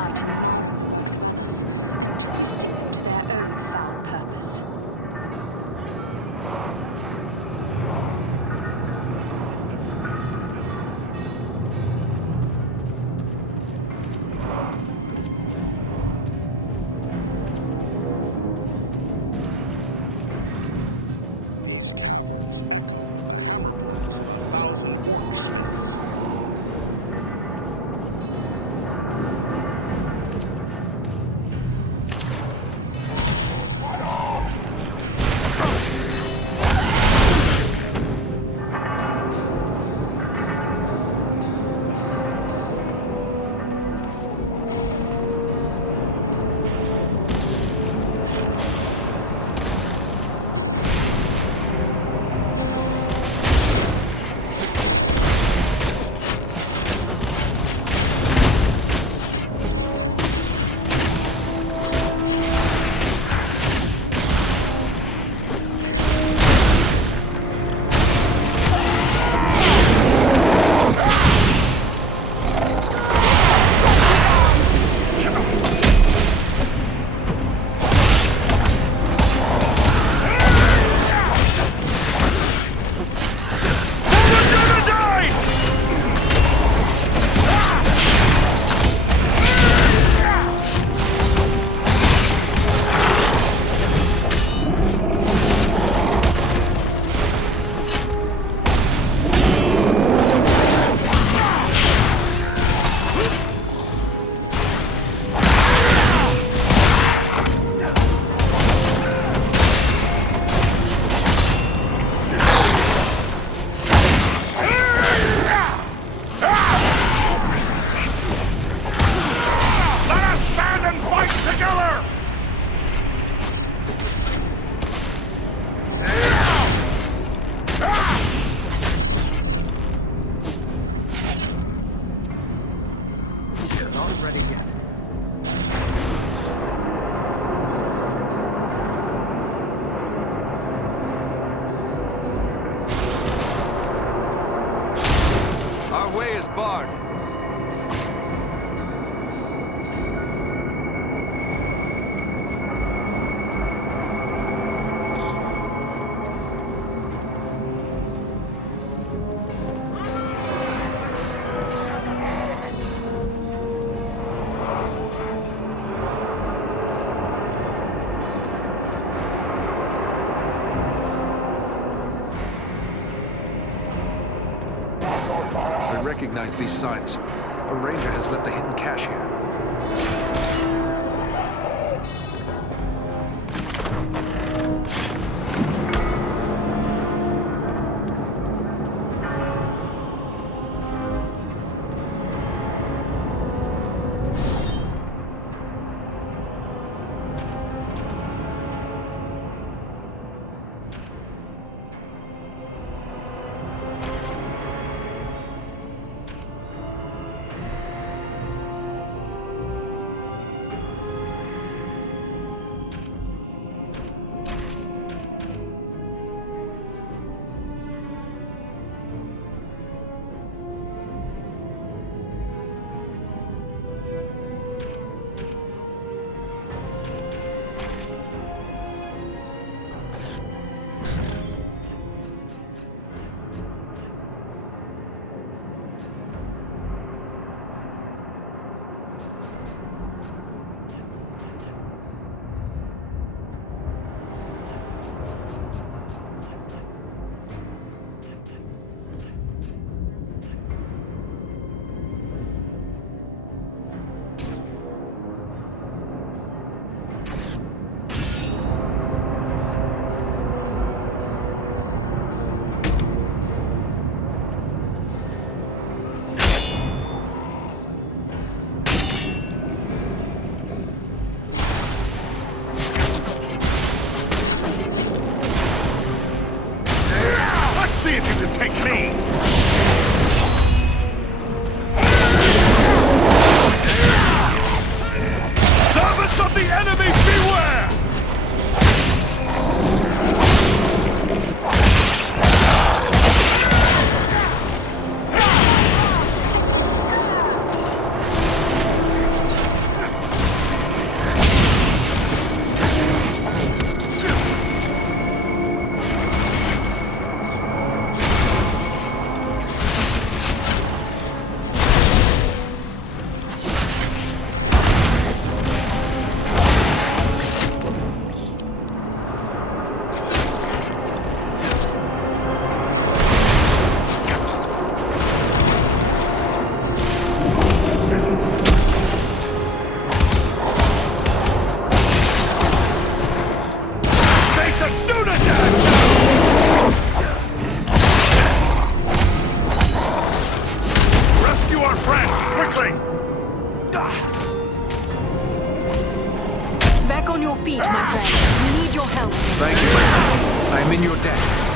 lied in your name. Used him to their own foul purpose. barred. I recognize these signs. A ranger has left a hidden cache here. Back on your feet, my friend. We need your help. Thank you, my friend. I am in your debt.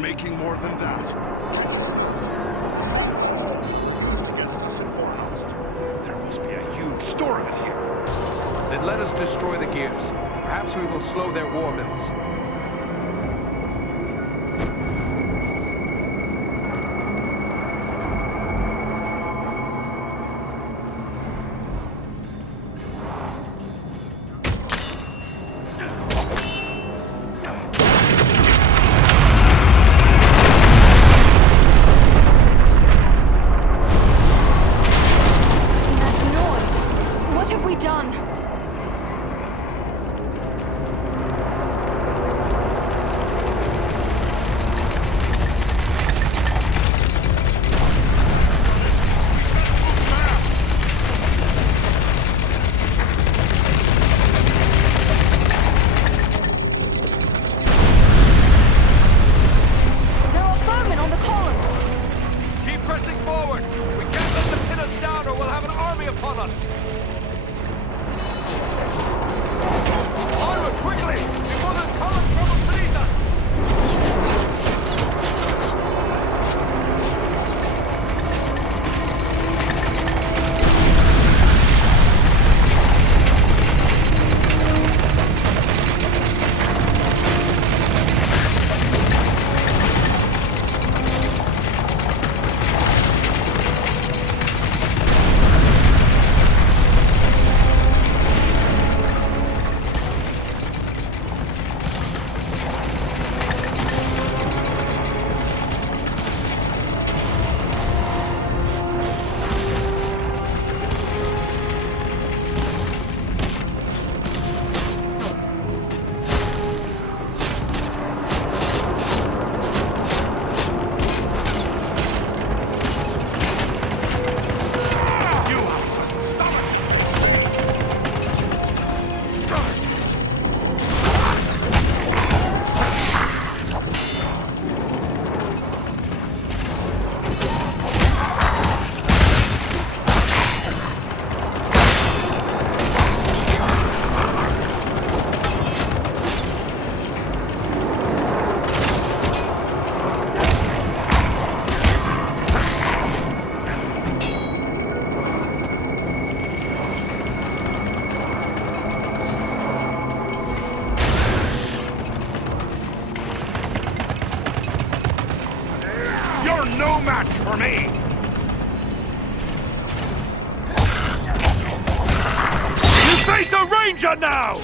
Making more than that. Used against us in Forest. There must be a huge store of it here. Then let us destroy the gears. Perhaps we will slow their war mills. No match for me! You face a ranger now!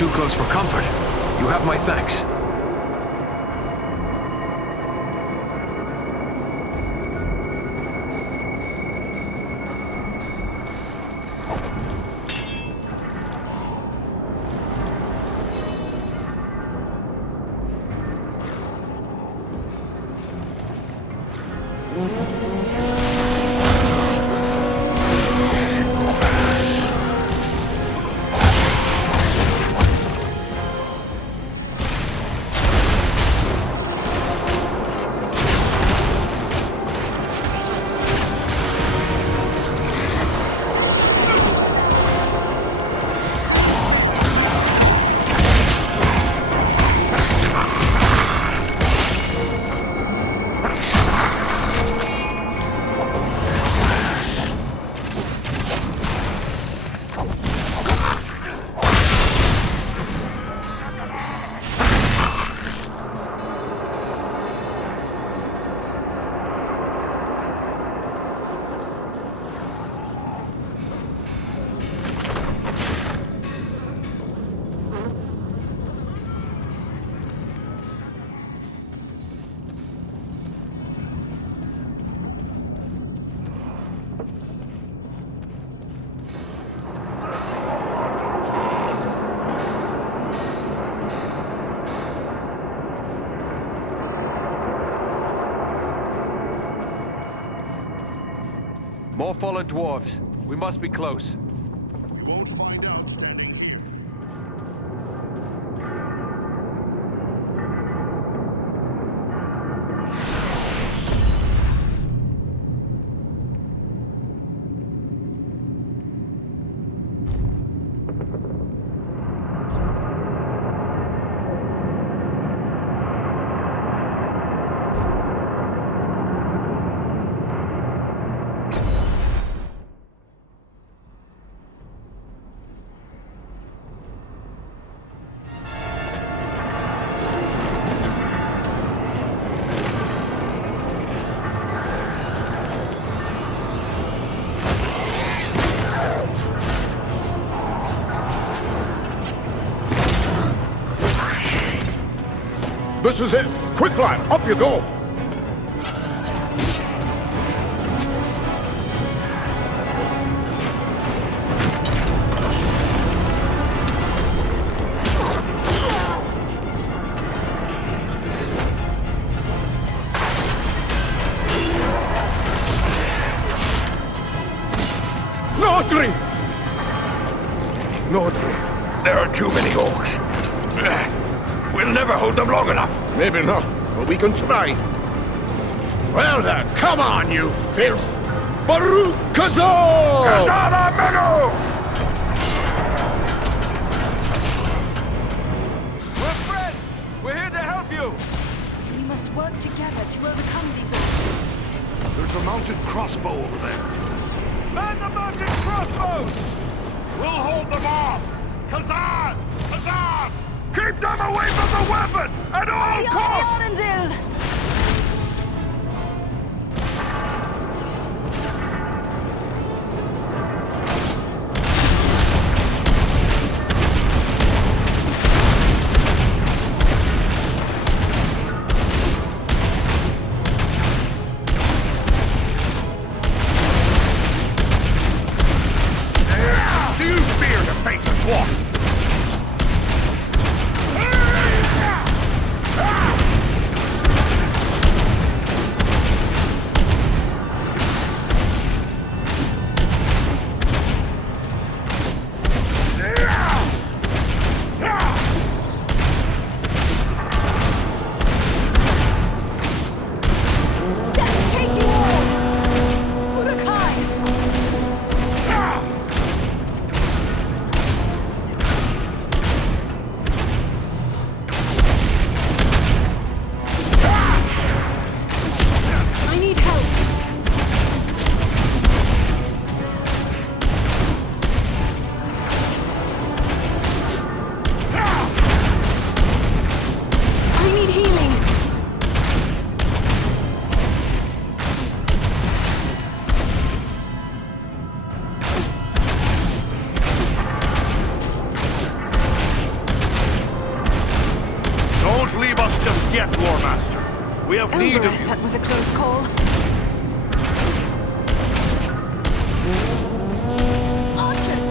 too close for comfort. You have my thanks. More fallen dwarves. We must be close. You won't find out standing here. This is it! Quick, lad! Up you go! No drink! No drink. There are too many orcs. We'll never hold them long enough. Maybe not, but we can try. Well then, come on, you filth! Baruch Kazal! Kazana Menu! We're friends! We're here to help you! We must work together to overcome these odds. There's a mounted crossbow over there. Man the mounted crossbows! We'll hold them off! Kazan! Kazan! Keep them away from the weapon! At all costs! Arendil! Do you fear to face a dwarf? Archers!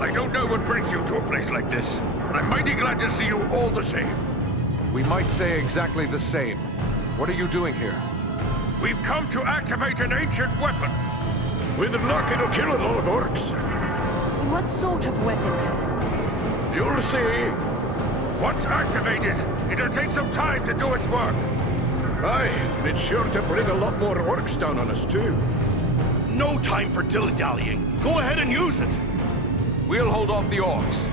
I don't know what brings you to a place like this, but I'm mighty glad to see you all the same. We might say exactly the same. What are you doing here? We've come to activate an ancient weapon. With luck, it'll kill a lot of orcs. What sort of weapon? You'll see. Once activated, it'll take some time to do its work. Aye, and it's sure to bring a lot more orcs down on us, too. No time for dilly-dallying. Go ahead and use it. We'll hold off the orcs.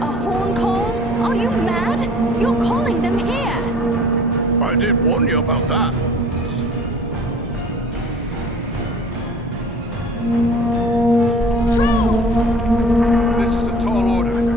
A horn call? Are you mad? You're calling them here! I did warn you about that. Trolls! This is a tall order.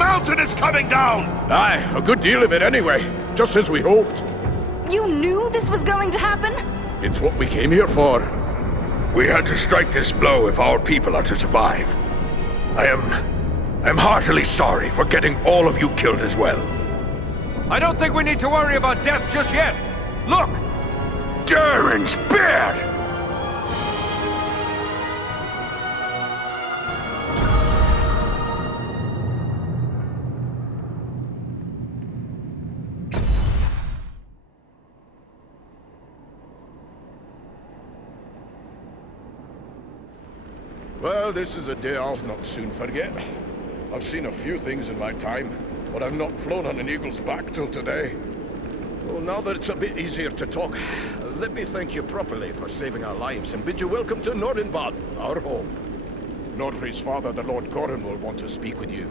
mountain is coming down! Aye, a good deal of it anyway. Just as we hoped. You knew this was going to happen? It's what we came here for. We had to strike this blow if our people are to survive. I'm heartily sorry for getting all of you killed as well. I don't think we need to worry about death just yet. Look! Durin's beard! Well, this is a day I'll not soon forget. I've seen a few things in my time, but I've not flown on an eagle's back till today. Well, now that it's a bit easier to talk, let me thank you properly for saving our lives and bid you welcome to Gundabad, our home. Nordri's father, the Lord Gorin, will want to speak with you.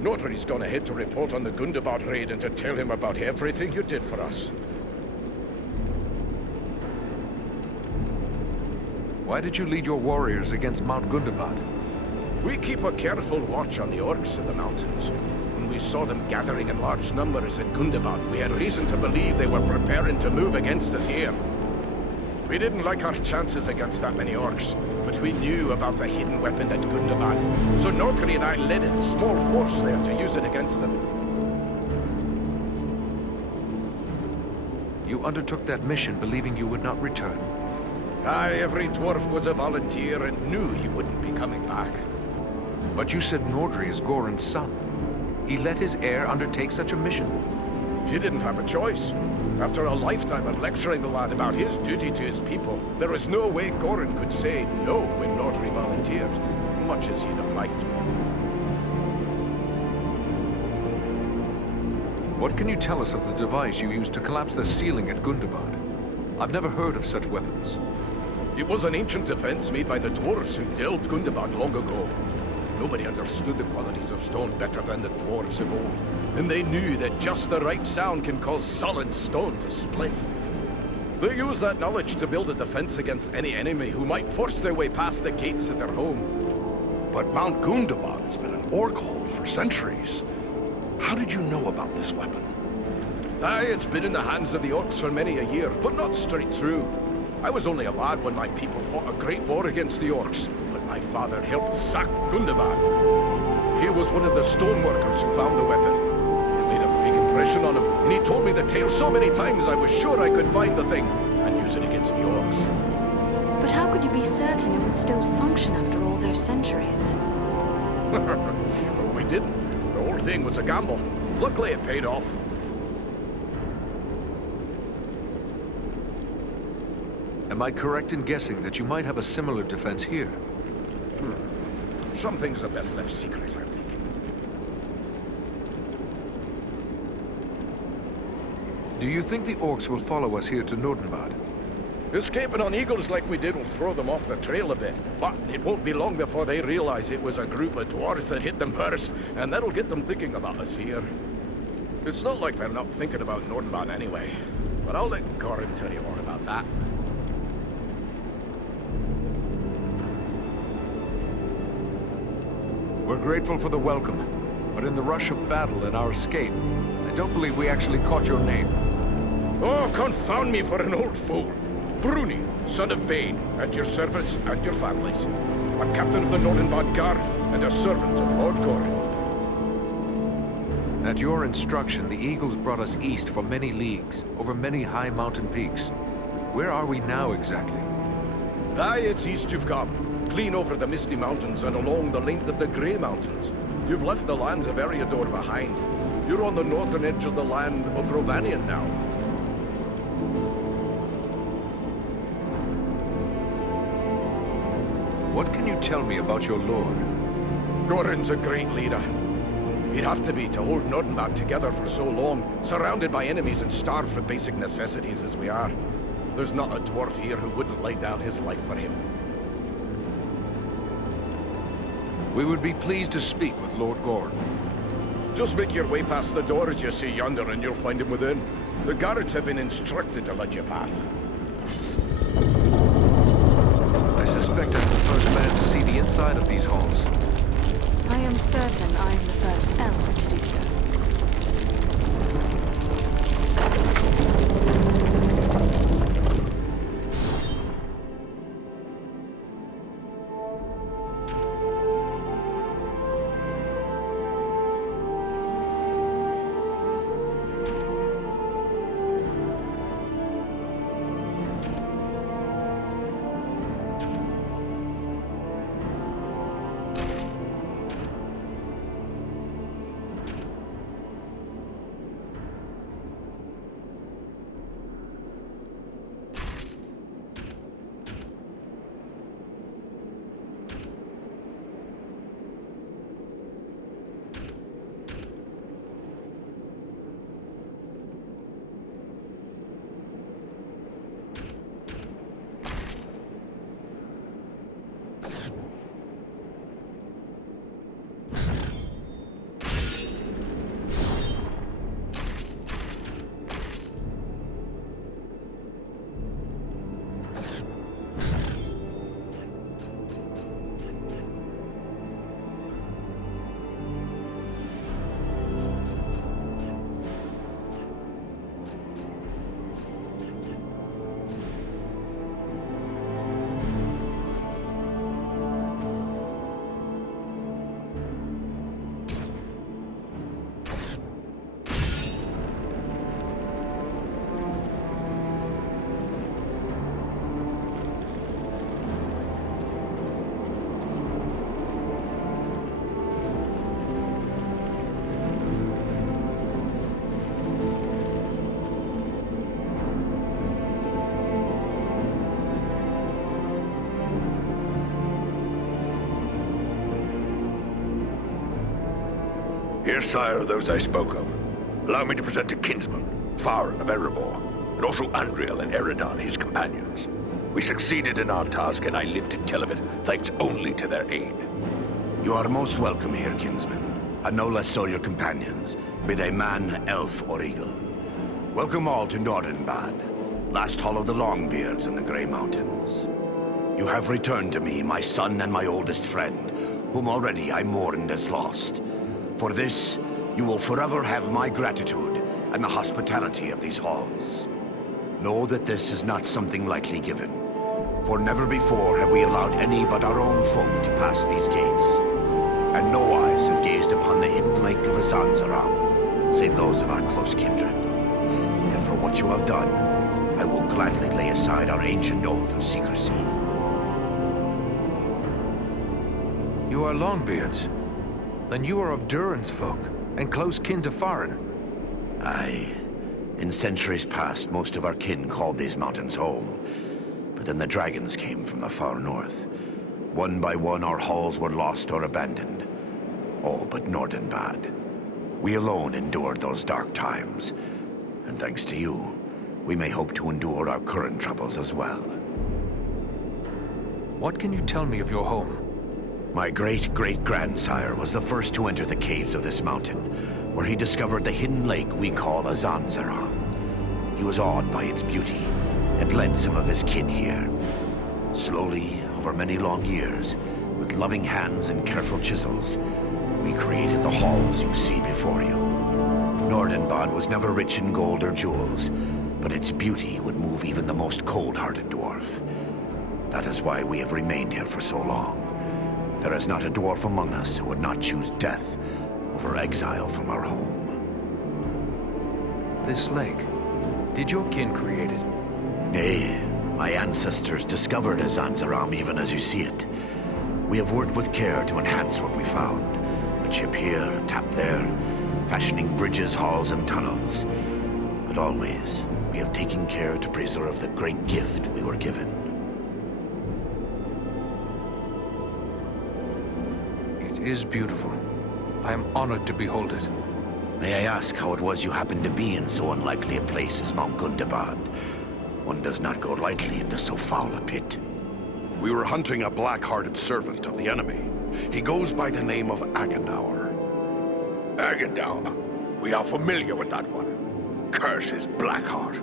Nordri's gone ahead to report on the Gundabad raid and to tell him about everything you did for us. Why did you lead your warriors against Mount Gundabad? We keep a careful watch on the orcs in the mountains. When we saw them gathering in large numbers at Gundabad, we had reason to believe they were preparing to move against us here. We didn't like our chances against that many orcs, but we knew about the hidden weapon at Gundabad, so Nordri and I led a small force there to use it against them. You undertook that mission believing you would not return. Aye, every dwarf was a volunteer and knew he wouldn't be coming back. But you said Nordri is Gorin's son. He let his heir undertake such a mission. He didn't have a choice. After a lifetime of lecturing the lad about his duty to his people, there was no way Gorin could say no when Nordri volunteered, much as he'd have liked to. What can you tell us of the device you used to collapse the ceiling at Gundabad? I've never heard of such weapons. It was an ancient defense made by the dwarves who delved Gundabad long ago. Nobody understood the qualities of stone better than the dwarves of old, and they knew that just the right sound can cause solid stone to split. They used that knowledge to build a defense against any enemy who might force their way past the gates of their home. But Mount Gundabad has been an orc hold for centuries. How did you know about this weapon? Aye, it's been in the hands of the orcs for many a year, but not straight through. I was only a lad when my people fought a great war against the orcs, but my father helped sack Gundabad. He was one of the stoneworkers who found the weapon. It made a big impression on him, and he told me the tale so many times I was sure I could find the thing and use it against the orcs. But how could you be certain it would still function after all those centuries? We didn't. The whole thing was a gamble. Luckily it paid off. Am I correct in guessing that you might have a similar defense here? Some things are best left secret, I think. Do you think the orcs will follow us here to Gundabad? Escaping on eagles like we did will throw them off the trail a bit, but it won't be long before they realize it was a group of dwarves that hit them first, and that'll get them thinking about us here. It's not like they're not thinking about Gundabad anyway, but I'll let Gorin tell you more about that. We're grateful for the welcome, but in the rush of battle and our escape, I don't believe we actually caught your name. Oh, confound me for an old fool! Bruni, son of Bane, at your service and your families. A captain of the Gundabad Guard and a servant of Lord Gorin. At your instruction, the Eagles brought us east for many leagues, over many high mountain peaks. Where are we now exactly? Aye, it's east you've come. Clean over the Misty Mountains and along the length of the Grey Mountains. You've left the lands of Eriador behind. You're on the northern edge of the land of Rovanian now. What can you tell me about your lord? Gorin's a great leader. He'd have to be to hold Gundabad together for so long, surrounded by enemies and starved for basic necessities as we are. There's not a dwarf here who wouldn't lay down his life for him. We would be pleased to speak with Lord Gorin. Just make your way past the doors you see yonder and you'll find him within. The guards have been instructed to let you pass. I suspect I'm the first man to see the inside of these halls. I am certain I am the first elf to do think so. Here, sire, those I spoke of. Allow me to present to kinsman, Farron of Erebor, and also Andriel and Eridan, his companions. We succeeded in our task, and I live to tell of it, thanks only to their aid. You are most welcome here, kinsman, and no less so your companions, be they man, elf, or eagle. Welcome all to Gundabad, last hall of the Longbeards in the Grey Mountains. You have returned to me, my son and my oldest friend, whom already I mourned as lost. For this, you will forever have my gratitude and the hospitality of these halls. Know that this is not something lightly given, for never before have we allowed any but our own folk to pass these gates, and no eyes have gazed upon the hidden lake of Azanzaram, save those of our close kindred. Yet for what you have done, I will gladly lay aside our ancient oath of secrecy. You are Longbeards. Then you are of Durin's folk, and close kin to Farron. Aye. In centuries past, most of our kin called these mountains home. But then the dragons came from the far north. One by one, our halls were lost or abandoned. All but Gundabad. We alone endured those dark times. And thanks to you, we may hope to endure our current troubles as well. What can you tell me of your home? My great-great-grandsire was the first to enter the caves of this mountain, where he discovered the hidden lake we call Azanzaram. He was awed by its beauty, and led some of his kin here. Slowly, over many long years, with loving hands and careful chisels, we created the halls you see before you. Gundabad was never rich in gold or jewels, but its beauty would move even the most cold-hearted dwarf. That is why we have remained here for so long. There is not a dwarf among us who would not choose death over exile from our home. This lake, did your kin create it? Nay, my ancestors discovered Azanzaram even as you see it. We have worked with care to enhance what we found. A chip here, a tap there, fashioning bridges, halls, and tunnels. But always, we have taken care to preserve the great gift we were given. It is beautiful. I am honored to behold it. May I ask how it was you happened to be in so unlikely a place as Mount Gundabad? One does not go lightly into so foul a pit. We were hunting a black-hearted servant of the enemy. He goes by the name of Agendaur. Agendaur. We are familiar with that one. Curse his Blackheart.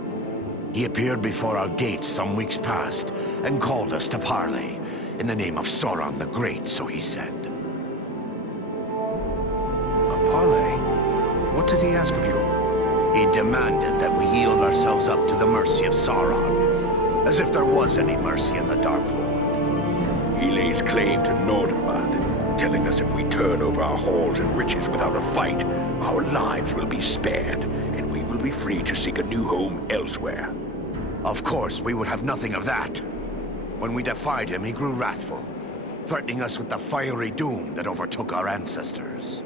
He appeared before our gates some weeks past and called us to parley in the name of Sauron the Great, so he said. A parley? did he ask of you? He demanded that we yield ourselves up to the mercy of Sauron, as if there was any mercy in the Dark Lord. He lays claim to Nordenbad, telling us if we turn over our halls and riches without a fight, our lives will be spared, and we will be free to seek a new home elsewhere. Of course, we would have nothing of that. When we defied him, he grew wrathful, threatening us with the fiery doom that overtook our ancestors.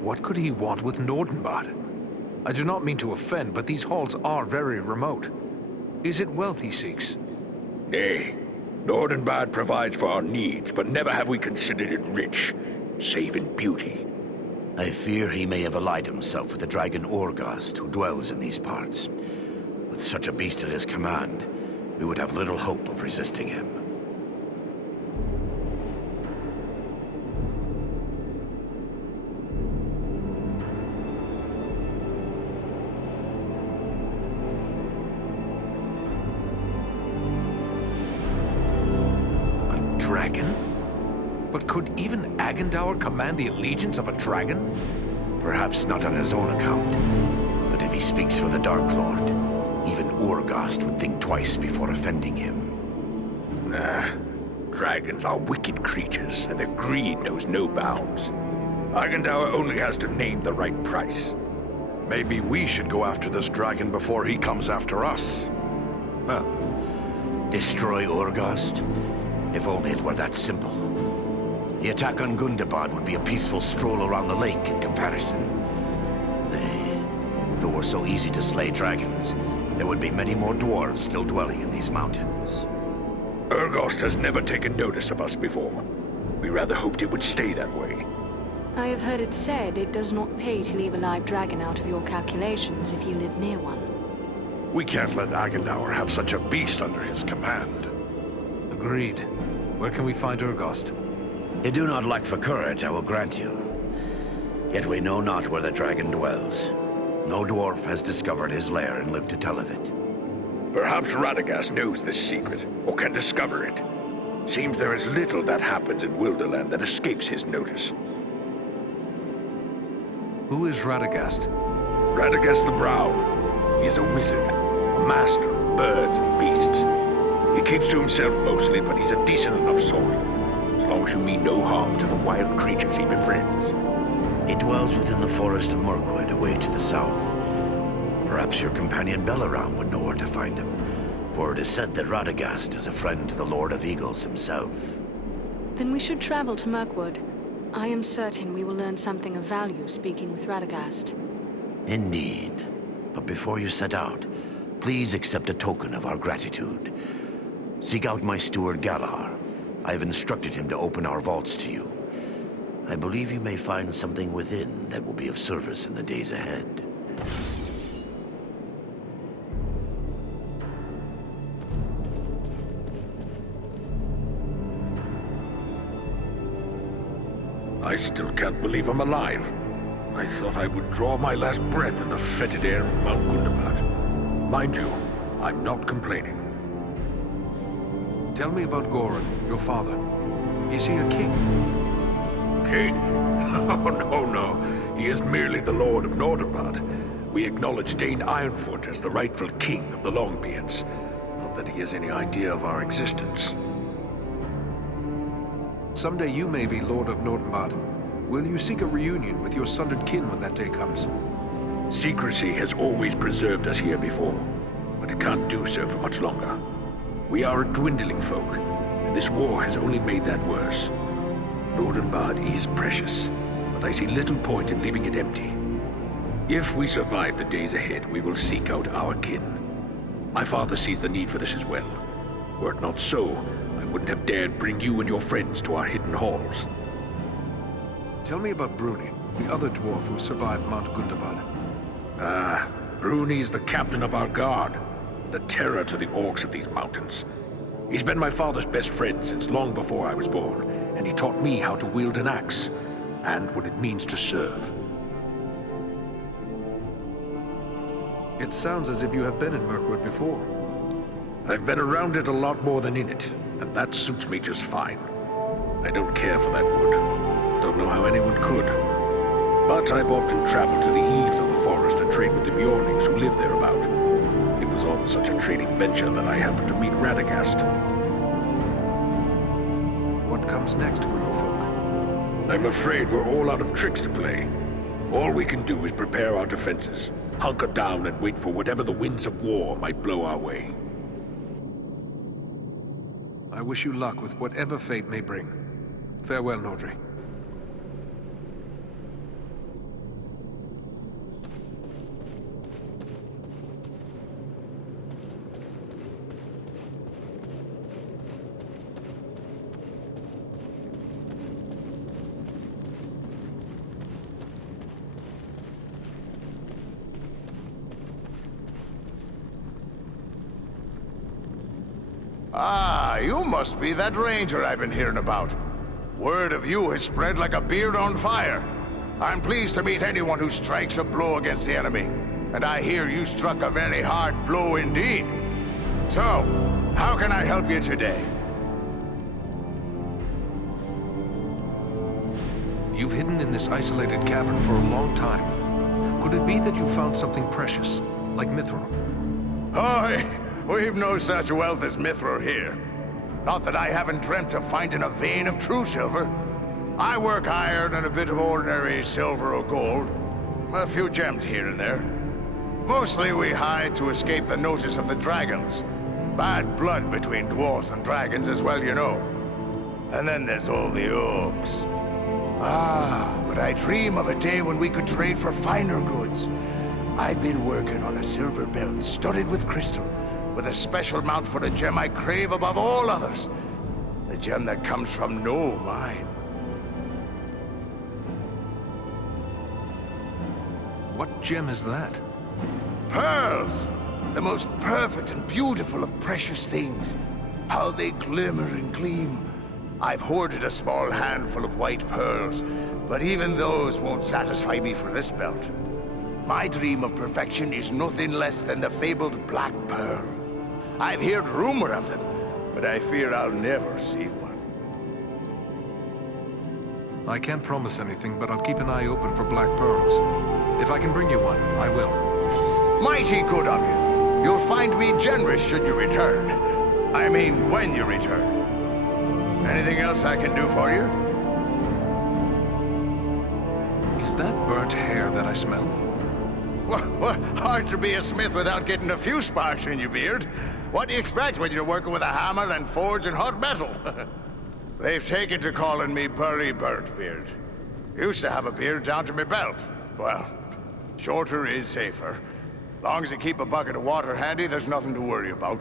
What could he want with Nordenbad? I do not mean to offend, but these halls are very remote. Is it wealth he seeks? Nay, Nordenbad provides for our needs, but never have we considered it rich, save in beauty. I fear he may have allied himself with the dragon Orgast, who dwells in these parts. With such a beast at his command, we would have little hope of resisting him. A dragon? But could even Agendaur command the allegiance of a dragon? Perhaps not on his own account, but if he speaks for the Dark Lord, even Orgast would think twice before offending him. Nah, dragons are wicked creatures, and their greed knows no bounds. Agendaur only has to name the right price. Maybe we should go after this dragon before he comes after us. Well, destroy Orgast? If only it were that simple. The attack on Gundabad would be a peaceful stroll around the lake in comparison. Nay, if it were so easy to slay dragons, there would be many more dwarves still dwelling in these mountains. Urgost has never taken notice of us before. We rather hoped it would stay that way. I have heard it said it does not pay to leave a live dragon out of your calculations if you live near one. We can't let Agendaur have such a beast under his command. Agreed. Where can we find Urgost? You do not lack for courage, I will grant you. Yet we know not where the dragon dwells. No dwarf has discovered his lair and lived to tell of it. Perhaps Radagast knows this secret, or can discover it. Seems there is little that happens in Wilderland that escapes his notice. Who is Radagast? Radagast the Brown. He is a wizard, a master of birds and beasts. He keeps to himself mostly, but he's a decent enough sort. As long as you mean no harm to the wild creatures he befriends. He dwells within the forest of Mirkwood, away to the south. Perhaps your companion Belaram would know where to find him, for it is said that Radagast is a friend to the Lord of Eagles himself. Then we should travel to Mirkwood. I am certain we will learn something of value speaking with Radagast. Indeed. But before you set out, please accept a token of our gratitude. Seek out my steward Galar. I have instructed him to open our vaults to you. I believe you may find something within that will be of service in the days ahead. I still can't believe I'm alive. I thought I would draw my last breath in the fetid air of Mount Gundabad. Mind you, I'm not complaining. Tell me about Goran, your father. Is he a king? King? Oh, no. He is merely the Lord of Nordenbad. We acknowledge Dane Ironfoot as the rightful king of the Longbeards. Not that he has any idea of our existence. Someday you may be Lord of Nordenbad. Will you seek a reunion with your sundered kin when that day comes? Secrecy has always preserved us here before, but it can't do so for much longer. We are a dwindling folk, and this war has only made that worse. Nordenbad is precious, but I see little point in leaving it empty. If we survive the days ahead, we will seek out our kin. My father sees the need for this as well. Were it not so, I wouldn't have dared bring you and your friends to our hidden halls. Tell me about Bruni, the other dwarf who survived Mount Gundabad. Bruni is the captain of our guard, the terror to the orcs of these mountains. He's been my father's best friend since long before I was born, and he taught me how to wield an axe, and what it means to serve. It sounds as if you have been in Mirkwood before. I've been around it a lot more than in it, and that suits me just fine. I don't care for that wood. Don't know how anyone could. But I've often traveled to the eaves of the forest to trade with the Bjornings who live thereabout. It was on such a trading venture that I happened to meet Radagast. What comes next for your folk? I'm afraid we're all out of tricks to play. All we can do is prepare our defenses, hunker down and wait for whatever the winds of war might blow our way. I wish you luck with whatever fate may bring. Farewell, Nordri. Ah, you must be that ranger I've been hearing about. Word of you has spread like a beard on fire. I'm pleased to meet anyone who strikes a blow against the enemy. And I hear you struck a very hard blow indeed. So, how can I help you today? You've hidden in this isolated cavern for a long time. Could it be that you found something precious, like mithril? Oh, we've no such wealth as mithril here. Not that I haven't dreamt of finding a vein of true silver. I work iron and a bit of ordinary silver or gold. A few gems here and there. Mostly we hide to escape the notice of the dragons. Bad blood between dwarves and dragons as well, you know. And then there's all the orcs. Ah, but I dream of a day when we could trade for finer goods. I've been working on a silver belt studded with crystal, with a special mount for a gem I crave above all others. The gem that comes from no mine. What gem is that? Pearls! The most perfect and beautiful of precious things. How they glimmer and gleam. I've hoarded a small handful of white pearls, but even those won't satisfy me for this belt. My dream of perfection is nothing less than the fabled Black Pearl. I've heard rumor of them, but I fear I'll never see one. I can't promise anything, but I'll keep an eye open for black pearls. If I can bring you one, I will. Mighty good of you. You'll find me generous should you return. I mean, when you return. Anything else I can do for you? Is that burnt hair that I smell? Well, hard to be a smith without getting a few sparks in your beard. What do you expect when you're working with a hammer and forge and hot metal? They've taken to calling me Burly Burntbeard. Used to have a beard down to my belt. Well, shorter is safer. Long as you keep a bucket of water handy, there's nothing to worry about.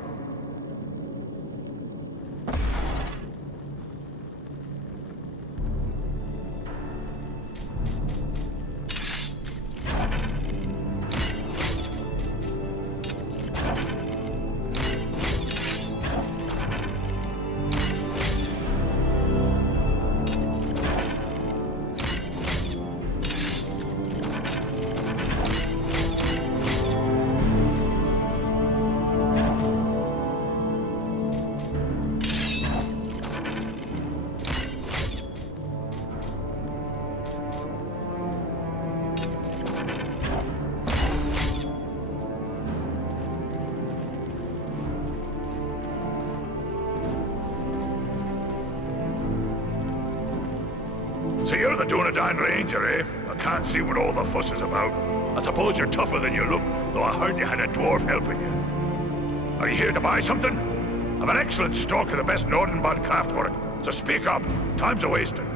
So you're the Dunedain Ranger, eh? I can't see what all the fuss is about. I suppose you're tougher than you look, though I heard you had a dwarf helping you. Are you here to buy something? I've an excellent stock of the best Nordenbad craftwork, so speak up. Time's a-wasting.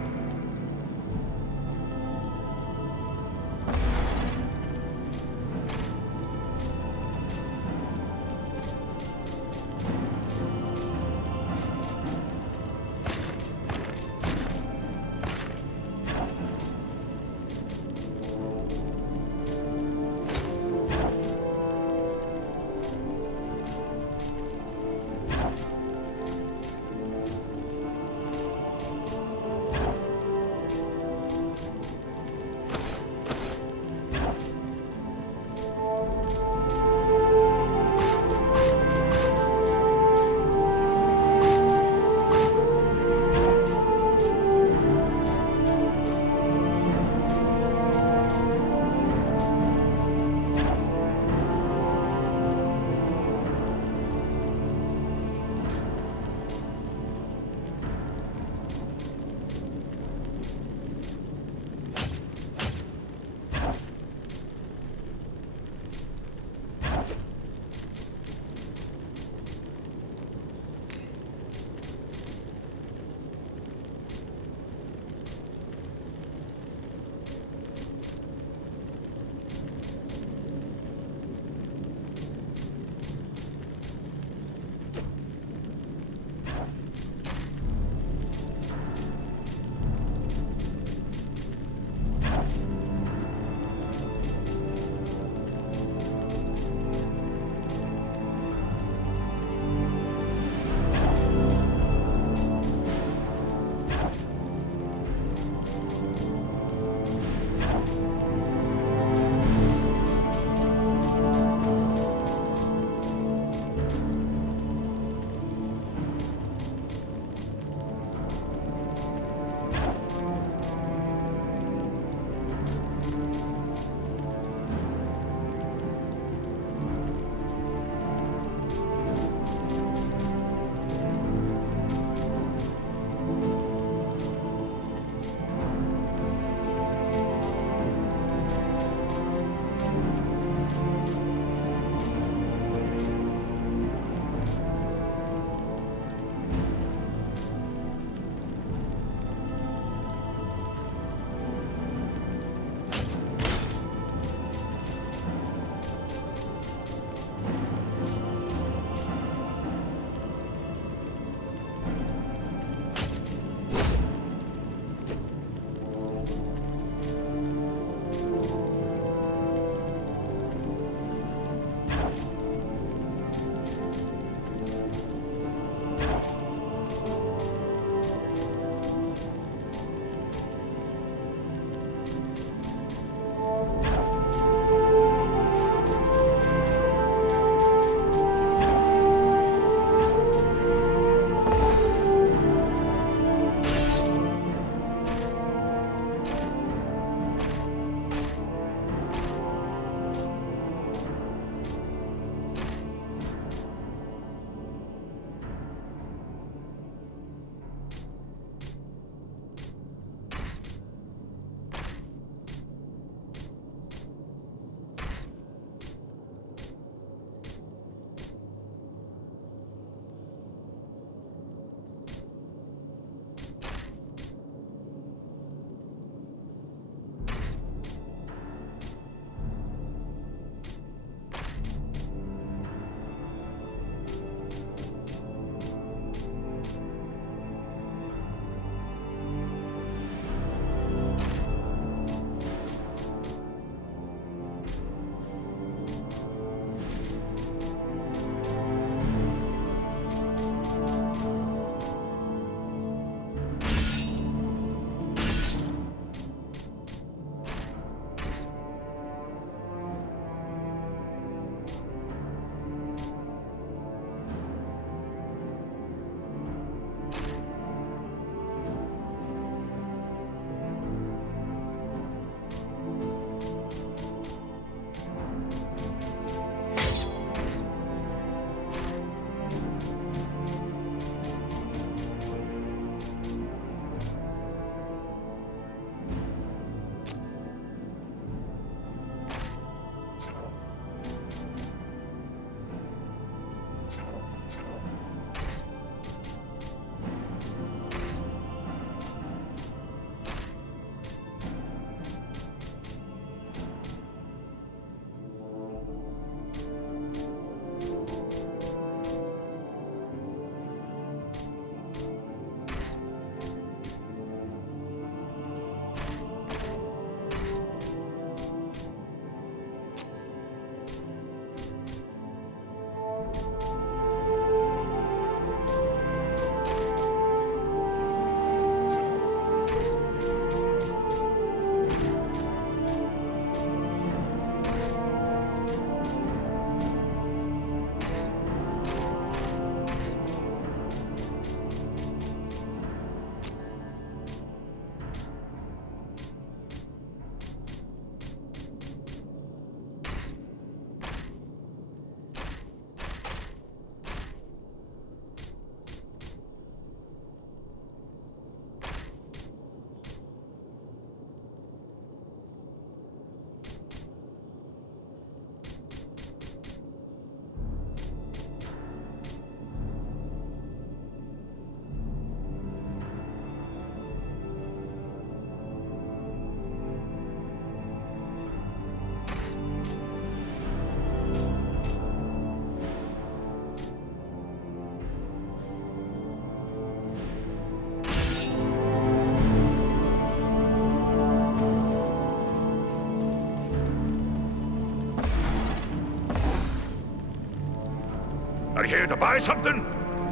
I here to buy something?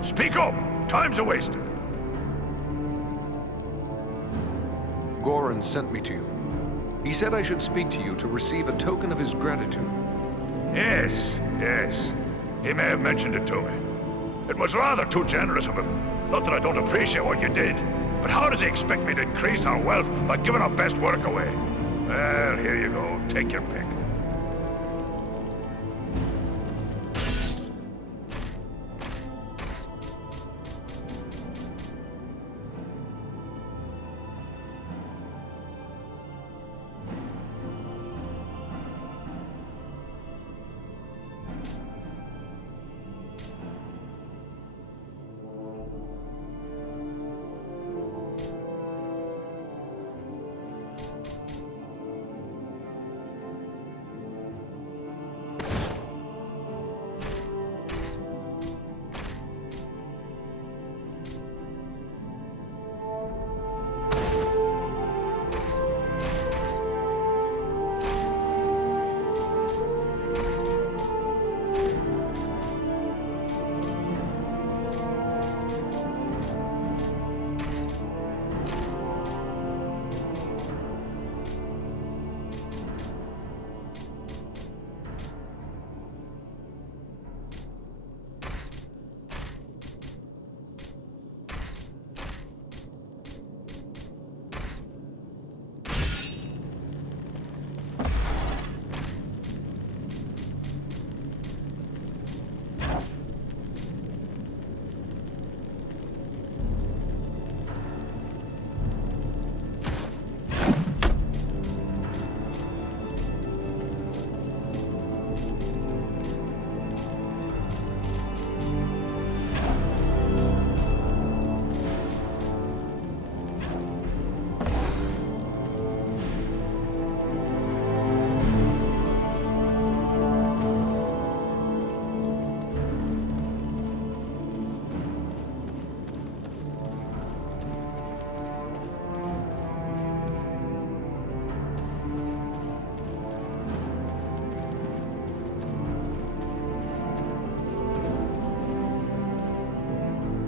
Speak up! Time's a wasting. Goran sent me to you. He said I should speak to you to receive a token of his gratitude. Yes, yes. He may have mentioned it to me. It was rather too generous of him. Not that I don't appreciate what you did, but how does he expect me to increase our wealth by giving our best work away? Well, here you go. Take your pick.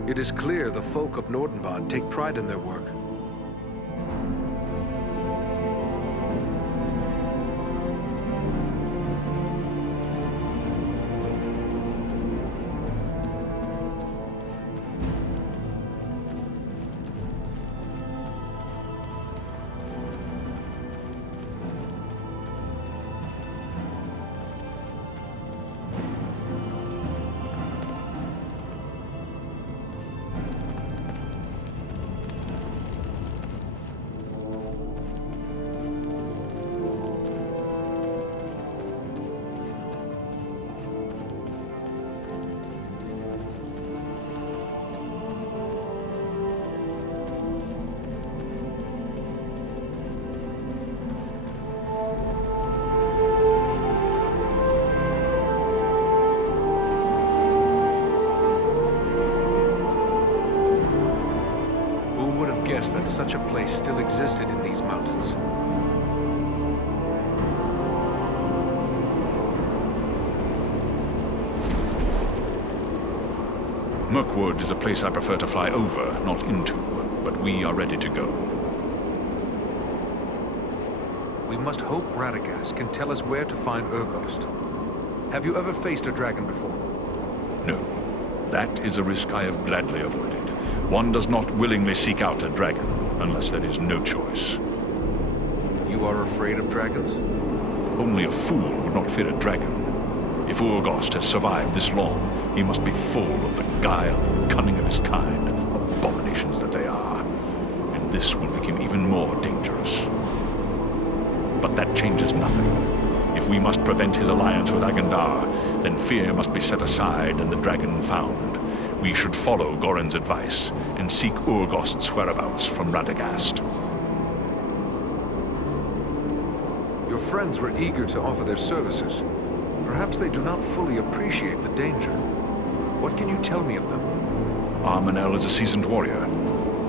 It is clear the folk of Gundabad take pride in their work. That such a place still existed in these mountains. Mirkwood is a place I prefer to fly over, not into, but we are ready to go. We must hope Radagast can tell us where to find Urgost. Have you ever faced a dragon before? No. That is a risk I have gladly avoided. One does not willingly seek out a dragon, unless there is no choice. You are afraid of dragons? Only a fool would not fear a dragon. If Urgost has survived this long, he must be full of the guile and cunning of his kind, abominations that they are. And this will make him even more dangerous. But that changes nothing. If we must prevent his alliance with Agandar, then fear must be set aside and the dragon found. We should follow Goran's advice and seek Urgost's whereabouts from Radagast. Your friends were eager to offer their services. Perhaps they do not fully appreciate the danger. What can you tell me of them? Armanel is a seasoned warrior.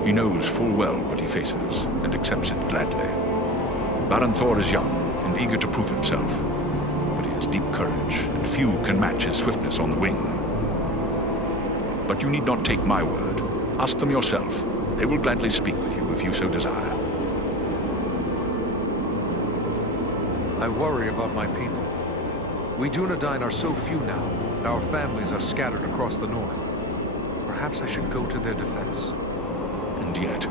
He knows full well what he faces and accepts it gladly. Baron Thor is young and eager to prove himself, but he has deep courage, and few can match his swiftness on the wing. but you need not take my word. Ask them yourself. They will gladly speak with you if you so desire. I worry about my people. We Dunedain are so few now, and our families are scattered across the north. Perhaps I should go to their defense. And yet,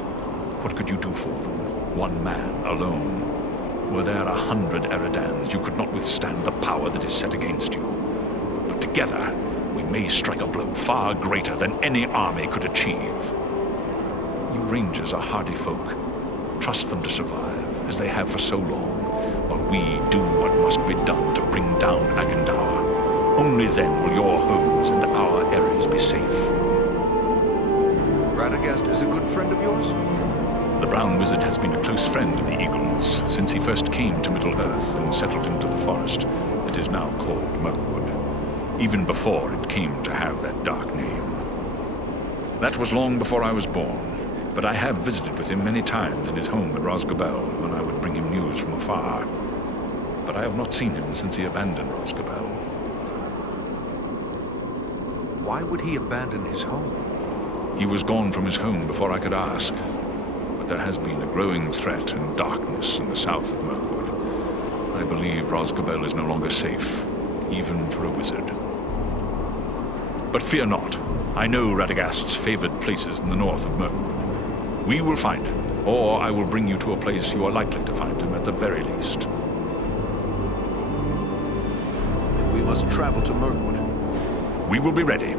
what could you do for them? One man, alone. Were there 100 Eridans, you could not withstand the power that is set against you. But together, we may strike a blow far greater than any army could achieve. You Rangers are hardy folk. Trust them to survive, as they have for so long, while we do what must be done to bring down Agendaur. Only then will your homes and our areas be safe. Radagast is a good friend of yours? The Brown Wizard has been a close friend of the Eagles since he first came to Middle-earth and settled into the forest that is now called Mirkwood, even before it came to have that dark name. That was long before I was born, but I have visited with him many times in his home at Rosgobel when I would bring him news from afar. But I have not seen him since he abandoned Rosgobel. Why would he abandon his home? He was gone from his home before I could ask. But there has been a growing threat and darkness in the south of Mirkwood. I believe Rosgobel is no longer safe, even for a wizard. But fear not. I know Radagast's favored places in the north of Mirkwood. We will find him, or I will bring you to a place you are likely to find him at the very least. Then we must travel to Mirkwood. We will be ready.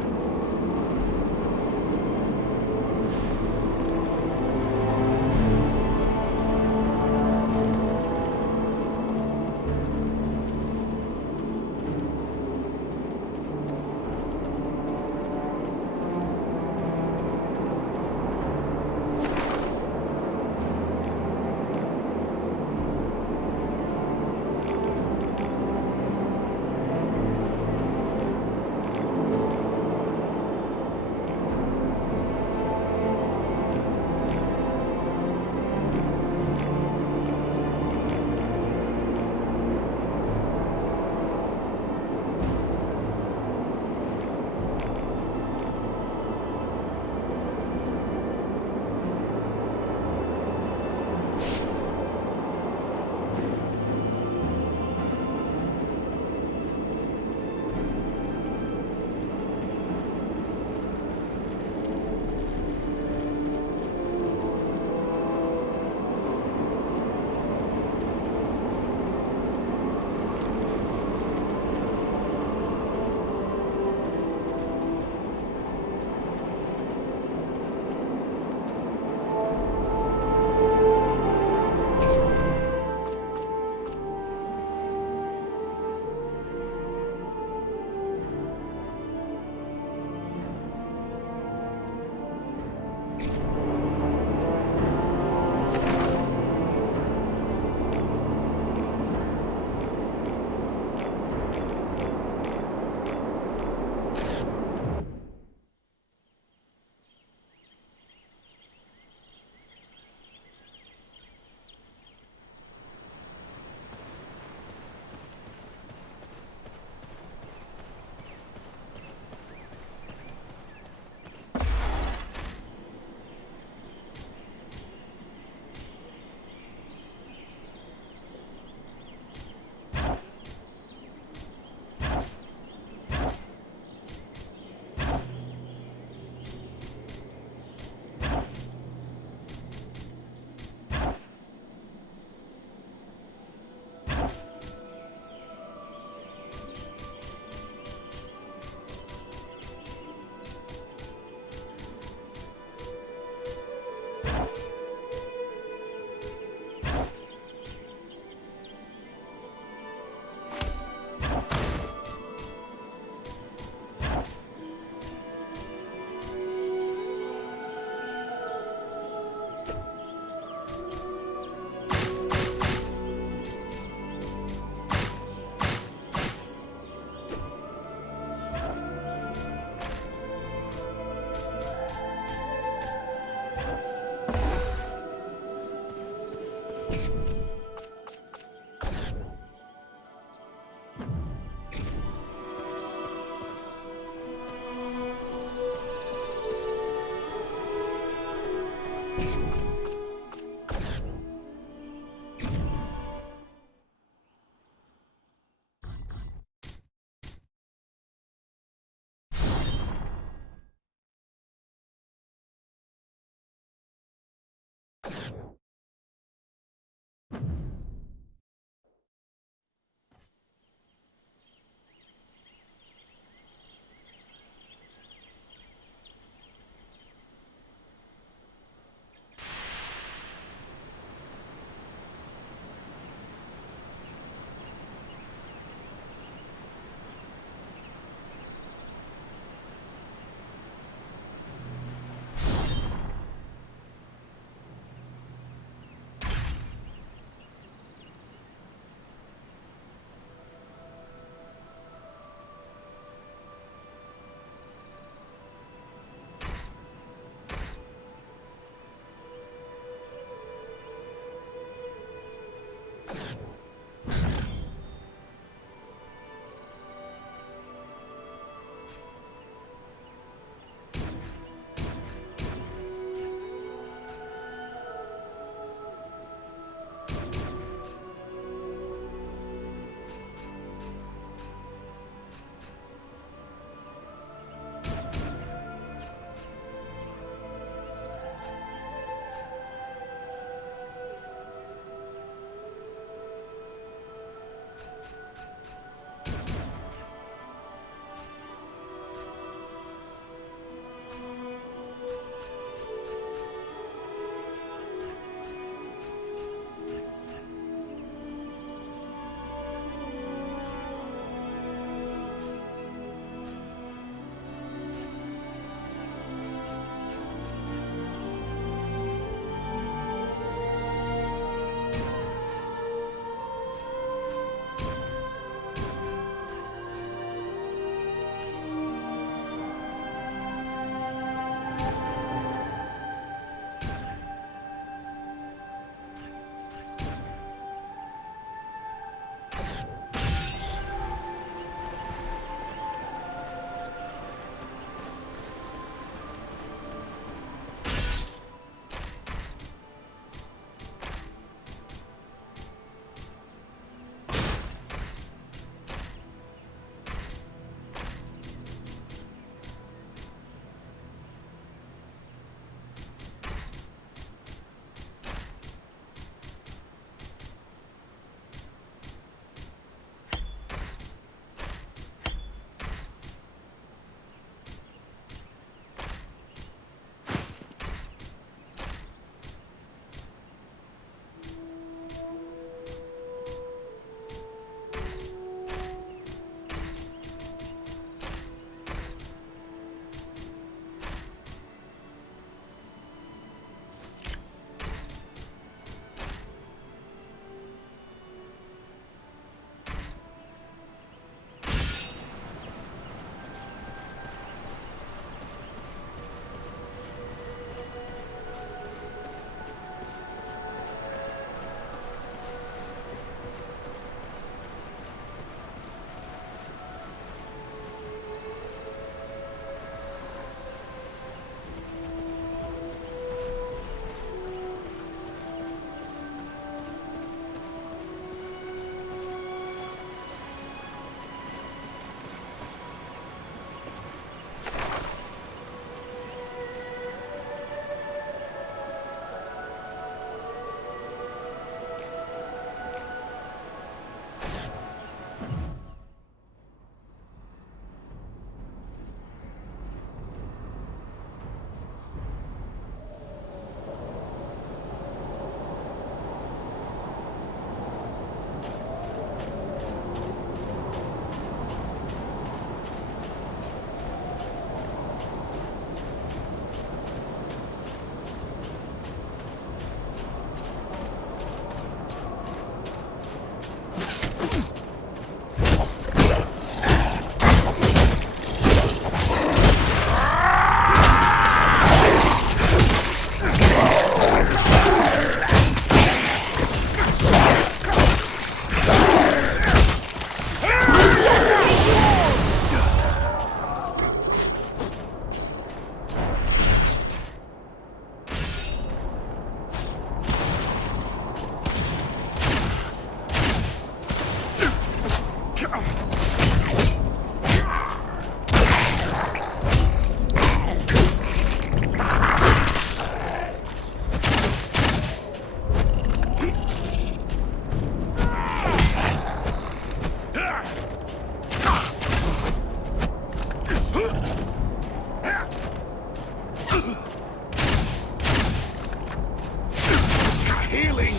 healing!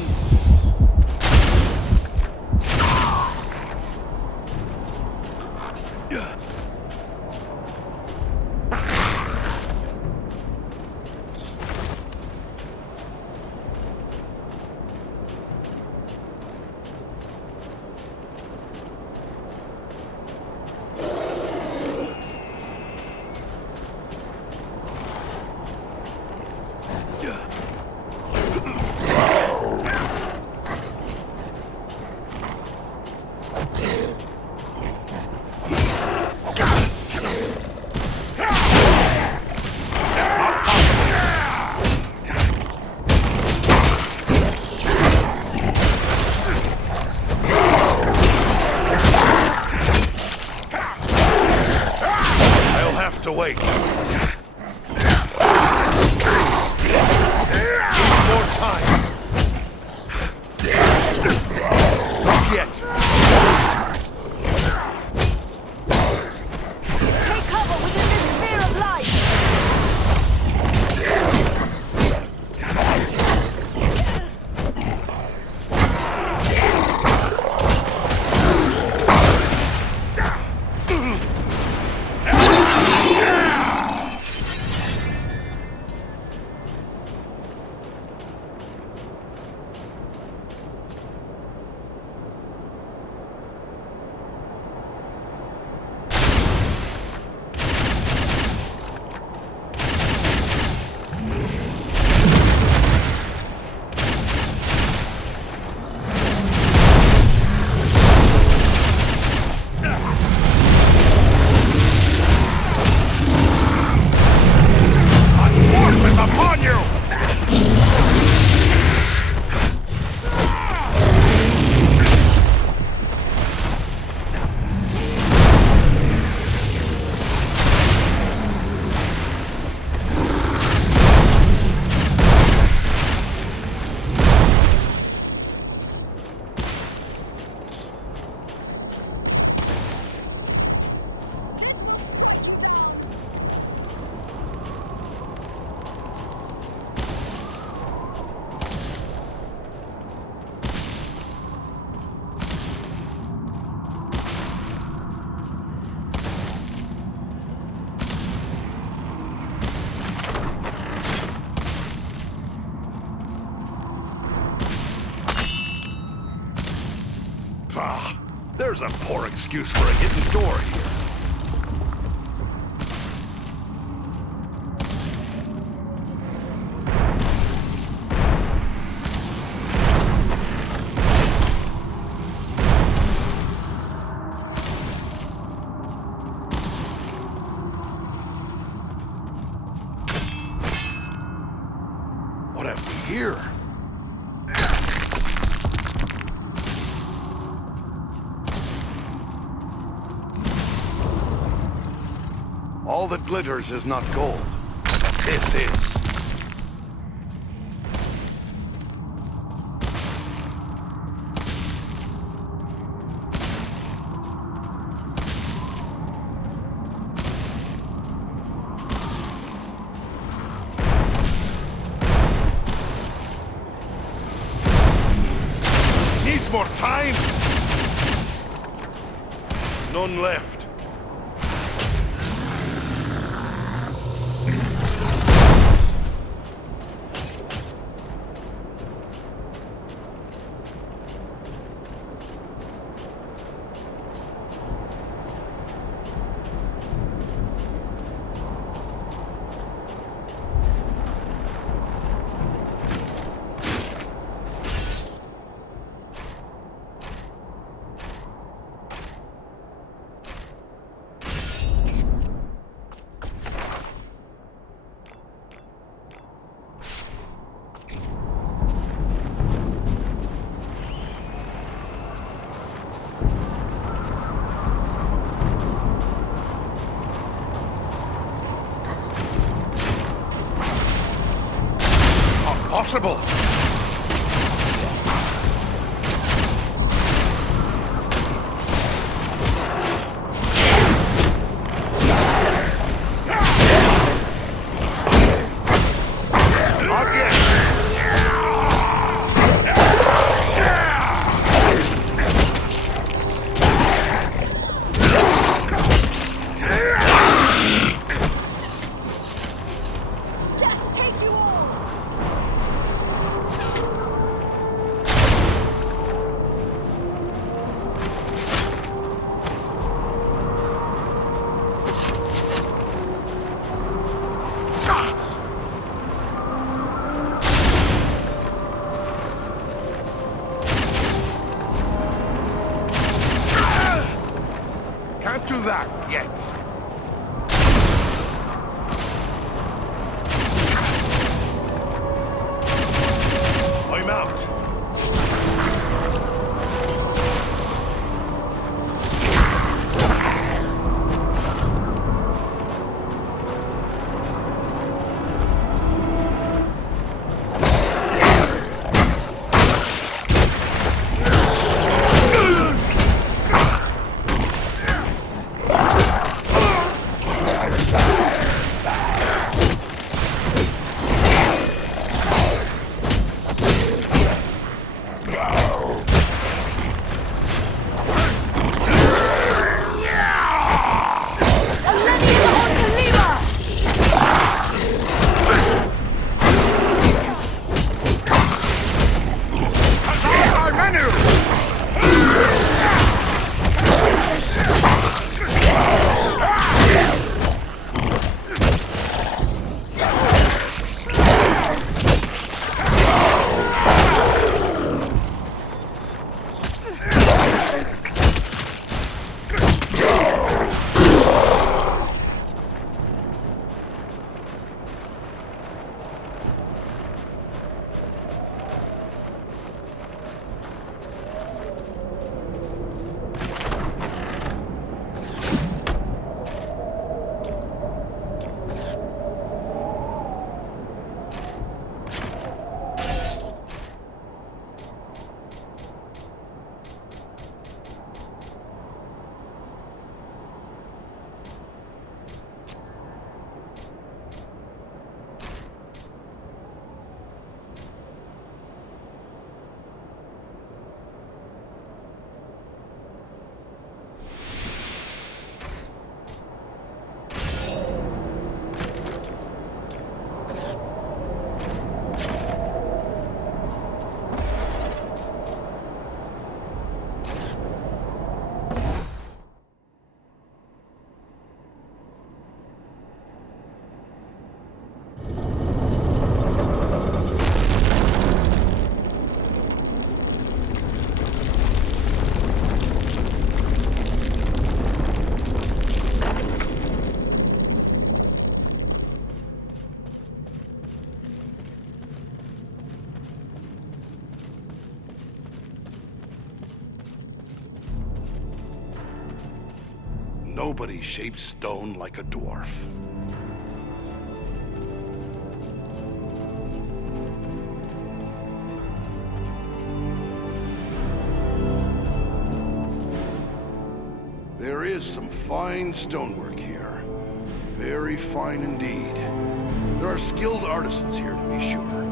To wait. Need more time. Not yet. Take cover within this sphere of light! Ah, there's a poor excuse for a hidden door here. What have we here? All that glitters is not gold. This is. Needs more time. None left. Possible. Not yet. that yet. I'm out. Nobody shapes stone like a dwarf. There is some fine stonework here. Very fine indeed. There are skilled artisans here, to be sure.